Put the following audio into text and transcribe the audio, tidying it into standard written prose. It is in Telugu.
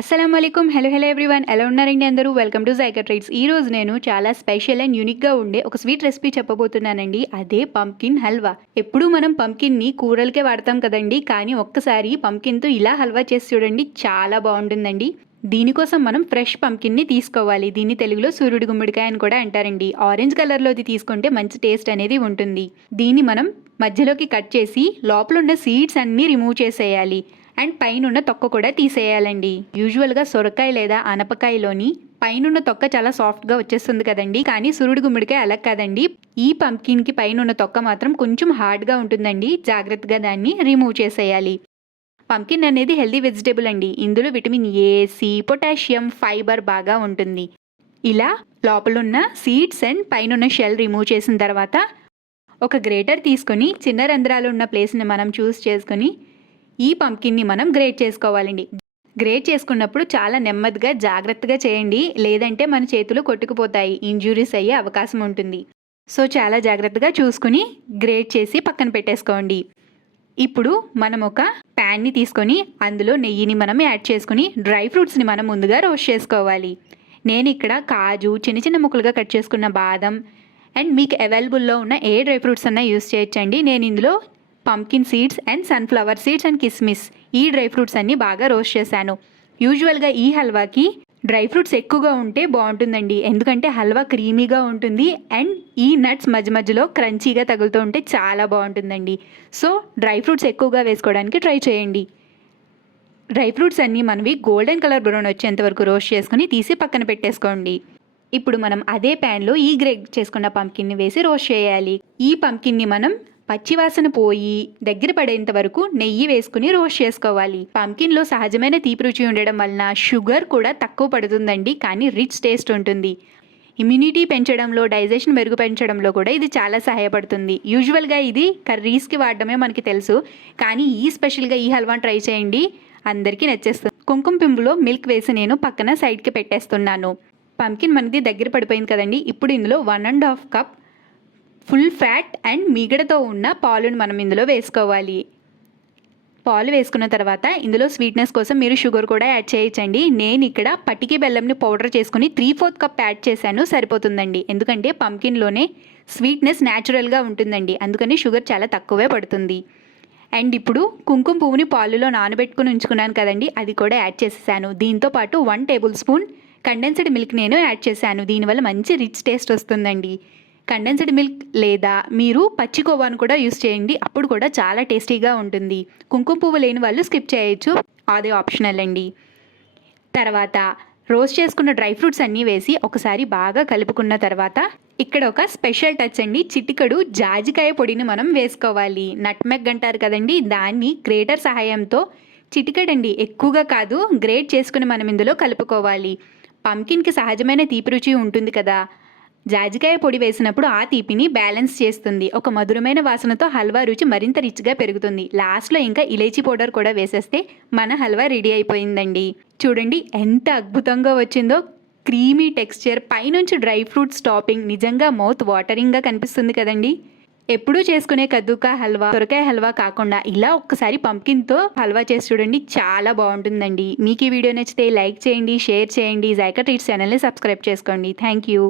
అస్సలాముఅలైకుం. Hello everyone. ఎలా ఉన్నారండి అందరూ? Welcome to JICA treats. ఈరోజు నేను చాలా స్పెషల్ అండ్ యూనిక్గా ఉండే ఒక స్వీట్ రెసిపీ చెప్పబోతున్నానండి. అదే పంకిన్ హల్వా. ఎప్పుడూ మనం పంకిన్ని కూరలకే వాడతాం కదండి, కానీ ఒక్కసారి పంకిన్తో ఇలా హల్వా చేసి చూడండి, చాలా బాగుంటుందండి. దీనికోసం మనం ఫ్రెష్ పంకిన్ని తీసుకోవాలి. దీన్ని తెలుగులో సూర్యుడి గుమ్మడికాయ అని కూడా అంటారండి. ఆరెంజ్ కలర్లోది తీసుకుంటే మంచి టేస్ట్ అనేది ఉంటుంది. దీన్ని మనం మధ్యలోకి కట్ చేసి లోపల ఉన్న సీడ్స్ అన్నీ రిమూవ్ చేసేయాలి. అండ్ పైనున్న తొక్క కూడా తీసేయాలండి. యూజువల్గా సొరకాయ లేదా ఆనపకాయలోని పైనున్న తొక్క చాలా సాఫ్ట్గా వచ్చేస్తుంది కదండి, కానీ సూర్యుడి గుమ్మడికాయ అలా కాదండి. ఈ పంకిన్కి పైనున్న తొక్క మాత్రం కొంచెం హార్డ్గా ఉంటుందండి. జాగ్రత్తగా దాన్ని రిమూవ్ చేసేయాలి. పంకిన్ అనేది హెల్దీ వెజిటేబుల్ అండి. ఇందులో vitamin A, C, potassium, fibre బాగా ఉంటుంది. ఇలా లోపలున్న సీడ్స్ అండ్ పైనున్న షెల్ రిమూవ్ చేసిన తర్వాత ఒక గ్రేటర్ తీసుకొని చిన్న రంధ్రాలు ఉన్న ప్లేస్ని మనం చూస్ చేసుకొని ఈ పంకిన్ని మనం గ్రేట్ చేసుకోవాలండి. గ్రేట్ చేసుకున్నప్పుడు చాలా నెమ్మదిగా జాగ్రత్తగా చేయండి, లేదంటే మన చేతులు కొట్టుకుపోతాయి, ఇంజురీస్ అయ్యే అవకాశం ఉంటుంది. సో చాలా జాగ్రత్తగా చూసుకుని గ్రేట్ చేసి పక్కన పెట్టేసుకోండి. ఇప్పుడు మనం ఒక ప్యాన్ని తీసుకొని అందులో నెయ్యిని మనం యాడ్ చేసుకుని డ్రై ఫ్రూట్స్ని మనం ముందుగా రోస్ట్ చేసుకోవాలి. నేను ఇక్కడ కాజు, చిన్న చిన్న ముక్కలుగా కట్ చేసుకున్న బాదం అండ్ మీకు అవైలబుల్లో ఉన్న ఏ డ్రై ఫ్రూట్స్ అన్నా యూస్ చేయొచ్చండి. నేను ఇందులో pumpkin seeds and sunflower seeds and కిస్మిస్ ఈ డ్రై ఫ్రూట్స్ అన్నీ బాగా రోస్ట్ చేశాను. యూజువల్గా ఈ హల్వాకి డ్రై ఫ్రూట్స్ ఎక్కువగా ఉంటే బాగుంటుందండి, ఎందుకంటే హల్వా క్రీమీగా ఉంటుంది అండ్ ఈ నట్స్ మధ్య మధ్యలో క్రంచీగా తగులుతూ ఉంటే చాలా బాగుంటుందండి. సో డ్రై ఫ్రూట్స్ ఎక్కువగా వేసుకోవడానికి ట్రై చేయండి. డ్రై ఫ్రూట్స్ అన్నీ మనవి గోల్డెన్ కలర్ బ్రౌన్ వచ్చేంత వరకు రోస్ట్ చేసుకుని తీసి పక్కన పెట్టేసుకోండి. ఇప్పుడు మనం అదే ప్యాన్లో ఈ గ్రేట్ చేసుకున్న పంకిన్ని వేసి రోస్ట్ చేయాలి. ఈ పంకిన్ని మనం పచ్చివాసన పోయి దగ్గర పడేంత వరకు నెయ్యి వేసుకుని రోస్ట్ చేసుకోవాలి. పంకిన్లో సహజమైన తీపి రుచి ఉండడం వలన షుగర్ కూడా తక్కువ పడుతుందండి, కానీ రిచ్ టేస్ట్ ఉంటుంది. ఇమ్యూనిటీ పెంచడంలో, డైజెషన్ మెరుగుపరచడంలో కూడా ఇది చాలా సహాయపడుతుంది. యూజువల్గా ఇది కర్రీస్కి వాడడమే మనకి తెలుసు, కానీ ఈ స్పెషల్గా ఈ హల్వాని ట్రై చేయండి, అందరికీ నచ్చేస్తుంది. కుంకుమ పింపులో మిల్క్ వేసి నేను పక్కన సైడ్కి పెట్టేస్తున్నాను. పంకిన్ మనది దగ్గర పడిపోయింది కదండి. ఇప్పుడు ఇందులో 1.5 కప్ ఫుల్ ఫ్యాట్ అండ్ మీగడతో ఉన్న పాలును మనం ఇందులో వేసుకోవాలి. పాలు వేసుకున్న తర్వాత ఇందులో స్వీట్నెస్ కోసం మీరు షుగర్ కూడా యాడ్ చేయొచ్చండి. నేను ఇక్కడ పటికి బెల్లంని పౌడర్ చేసుకుని 3/4 కప్ యాడ్ చేశాను, సరిపోతుందండి. ఎందుకంటే పంకిన్లోనే స్వీట్నెస్ న్యాచురల్గా ఉంటుందండి, అందుకని షుగర్ చాలా తక్కువే పడుతుంది. అండ్ ఇప్పుడు కుంకుమ పువ్వుని పాలులో నానబెట్టుకుని ఉంచుకున్నాను కదండి, అది కూడా యాడ్ చేసేసాను. దీంతో పాటు 1 టేబుల్ స్పూన్ కండెన్స్డ్ మిల్క్ నేను యాడ్ చేశాను. దీనివల్ల మంచి రిచ్ టేస్ట్ వస్తుందండి. కండెన్స్డ్ మిల్క్ లేదా మీరు పచ్చి కోవాను కూడా యూస్ చేయండి, అప్పుడు కూడా చాలా టేస్టీగా ఉంటుంది. కుంకుమ పువ్వు లేని వాళ్ళు స్కిప్ చేయొచ్చు, అదే ఆప్షనల్ అండి. తర్వాత రోస్ట్ చేసుకున్న డ్రై ఫ్రూట్స్ అన్నీ వేసి ఒకసారి బాగా కలుపుకున్న తర్వాత ఇక్కడ ఒక స్పెషల్ టచ్ అండి, చిటికడు జాజికాయ పొడిని మనం వేసుకోవాలి. నట్మెగ్ అంటారు కదండి, దాన్ని గ్రేటర్ సహాయంతో చిటికడండి, ఎక్కువగా కాదు, గ్రేట్ చేసుకుని మనం ఇందులో కలుపుకోవాలి. పంకిన్కి సహజమైన తీపి రుచి ఉంటుంది కదా, జాజికాయ పొడి వేసినప్పుడు ఆ తీపిని బ్యాలెన్స్ చేస్తుంది. ఒక మధురమైన వాసనతో హల్వా రుచి మరింత రిచ్గా పెరుగుతుంది. లాస్ట్లో ఇంకా ఇలైచీ పౌడర్ కూడా వేసేస్తే మన హల్వా రెడీ అయిపోయిందండి. చూడండి ఎంత అద్భుతంగా వచ్చిందో. క్రీమీ టెక్స్చర్, పైనుంచి డ్రై ఫ్రూట్స్ టాపింగ్, నిజంగా మౌత్ వాటరింగ్గా కనిపిస్తుంది కదండి. ఎప్పుడూ చేసుకునే కద్దుకా హల్వా, సొరకాయ హల్వా కాకుండా ఇలా ఒక్కసారి పంకిన్తో హల్వా చేసి చూడండి, చాలా బాగుంటుందండి. మీకు ఈ వీడియో నచ్చితే లైక్ చేయండి, షేర్ చేయండి, జైకా ట్రీట్స్ ఛానల్ని సబ్స్క్రైబ్ చేసుకోండి. Thank you.